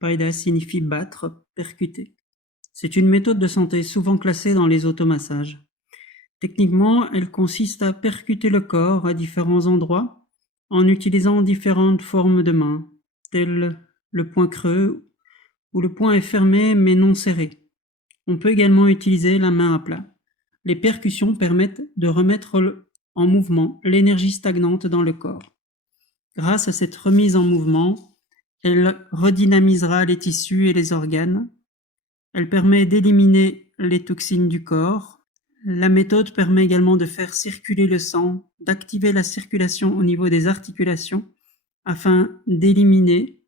Paida signifie battre, percuter. C'est une méthode de santé souvent classée dans les automassages. Techniquement, elle consiste à percuter le corps à différents endroits en utilisant différentes formes de mains, telles le point creux où le poing est fermé mais non serré. On peut également utiliser la main à plat. Les percussions permettent de remettre en mouvement l'énergie stagnante dans le corps. Grâce à cette remise en mouvement, elle redynamisera les tissus et les organes. Elle permet d'éliminer les toxines du corps. La méthode permet également de faire circuler le sang, d'activer la circulation au niveau des articulations afin d'éliminer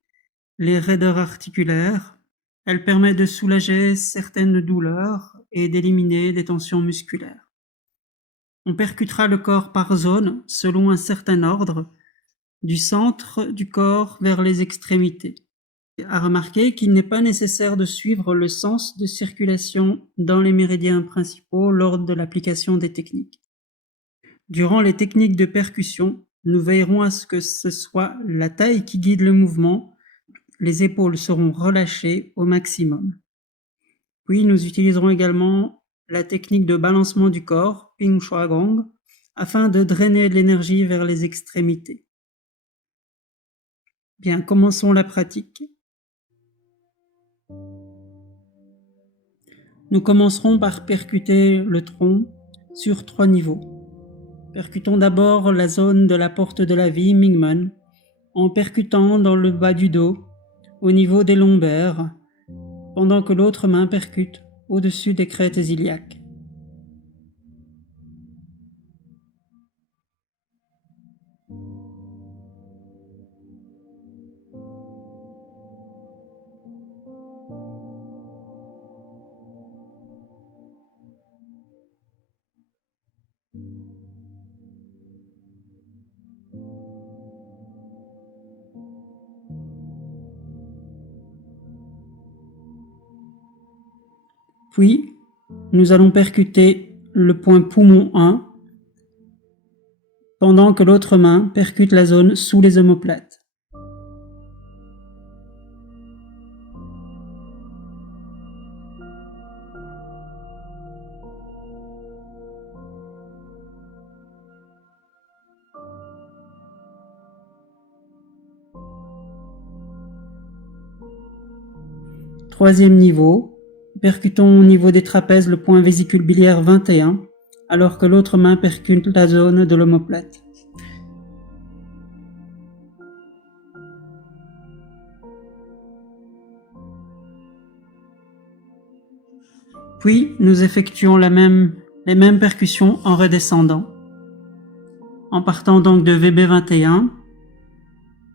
les raideurs articulaires. Elle permet de soulager certaines douleurs et d'éliminer des tensions musculaires. On percutera le corps par zone selon un certain ordre, du centre du corps vers les extrémités. À remarquer qu'il n'est pas nécessaire de suivre le sens de circulation dans les méridiens principaux lors de l'application des techniques. Durant les techniques de percussion, nous veillerons à ce que ce soit la taille qui guide le mouvement. Les épaules seront relâchées au maximum. Puis nous utiliserons également la technique de balancement du corps, Ping Shui Gong, afin de drainer de l'énergie vers les extrémités. Bien, commençons la pratique. Nous commencerons par percuter le tronc sur 3 niveaux. Percutons d'abord la zone de la porte de la vie, Mingmen, en percutant dans le bas du dos, au niveau des lombaires, pendant que l'autre main percute au-dessus des crêtes iliaques. Puis, nous allons percuter le point poumon 1, pendant que l'autre main percute la zone sous les omoplates. Troisième niveau, percutons au niveau des trapèzes le point vésicule biliaire 21, alors que l'autre main percute la zone de l'omoplate. Puis, nous effectuons les mêmes percussions en redescendant, en partant donc de VB21,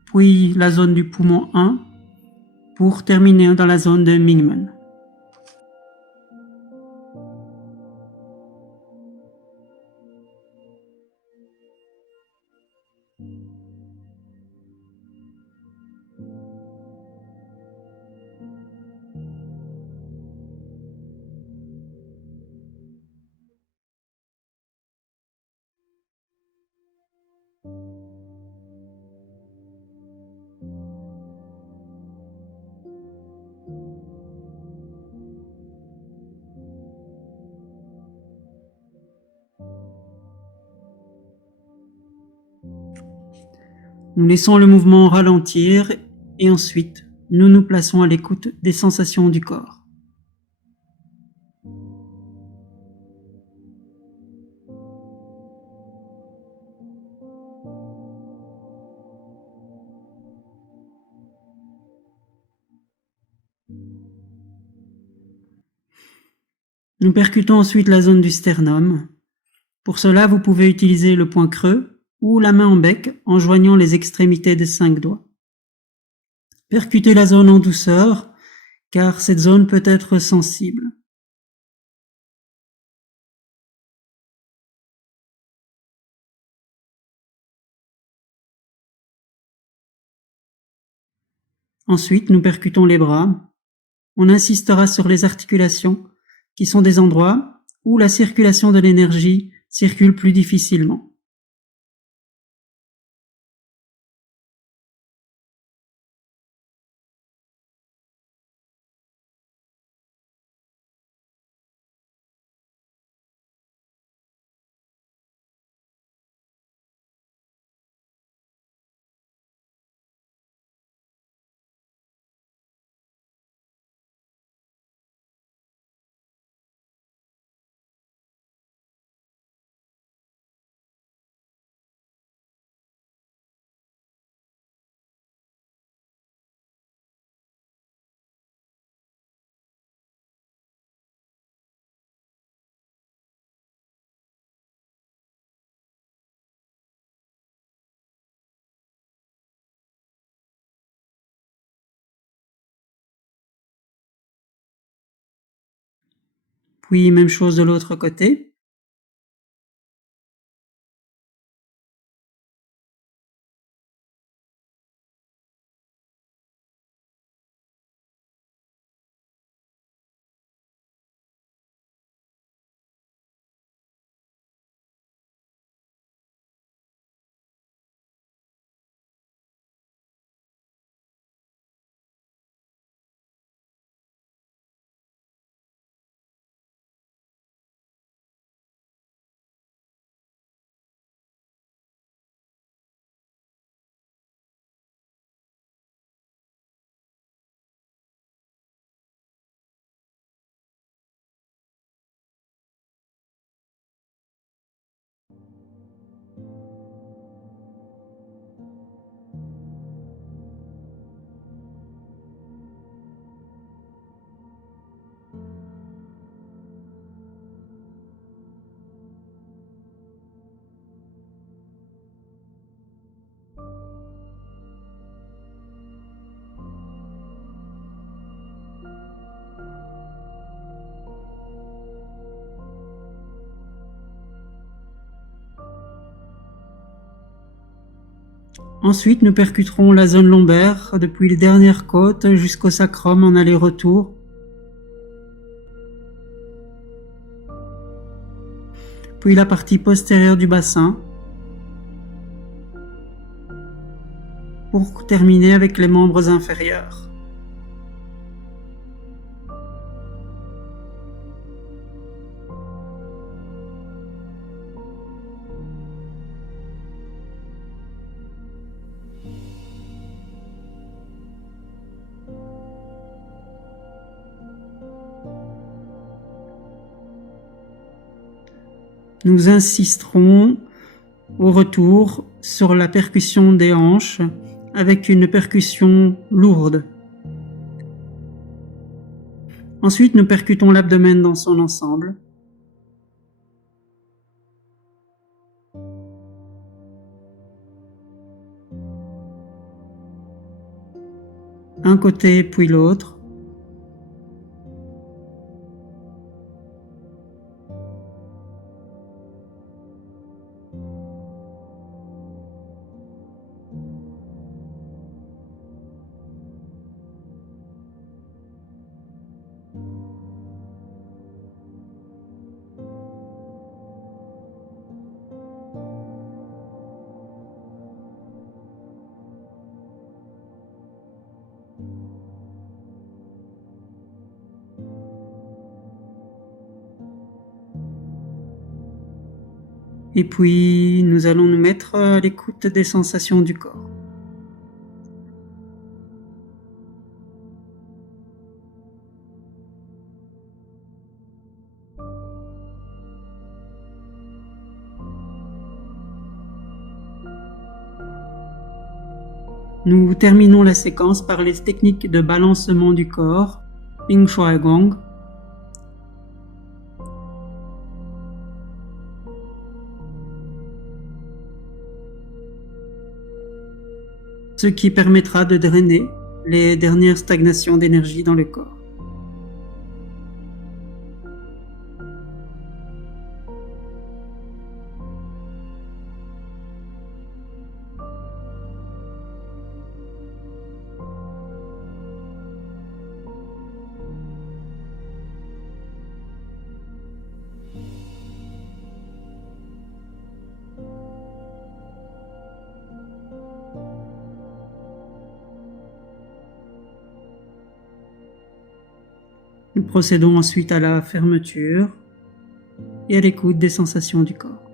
puis la zone du poumon 1, pour terminer dans la zone de Mingmen. Nous laissons le mouvement ralentir et ensuite, nous nous plaçons à l'écoute des sensations du corps. Nous percutons ensuite la zone du sternum. Pour cela, vous pouvez utiliser le point creux ou la main en bec en joignant les extrémités des 5 doigts. Percutez la zone en douceur, car cette zone peut être sensible. Ensuite, nous percutons les bras. On insistera sur les articulations, qui sont des endroits où la circulation de l'énergie circule plus difficilement. Puis même chose de l'autre côté. Ensuite, nous percuterons la zone lombaire depuis les dernières côtes jusqu'au sacrum en aller-retour. Puis la partie postérieure du bassin, pour terminer avec les membres inférieurs. Nous insisterons au retour sur la percussion des hanches avec une percussion lourde. Ensuite, nous percutons l'abdomen dans son ensemble. Un côté puis l'autre. Et puis, nous allons nous mettre à l'écoute des sensations du corps. Nous terminons la séquence par les techniques de balancement du corps, Ping Shuai Gong. Ce qui permettra de drainer les dernières stagnations d'énergie dans le corps. Nous procédons ensuite à la fermeture et à l'écoute des sensations du corps.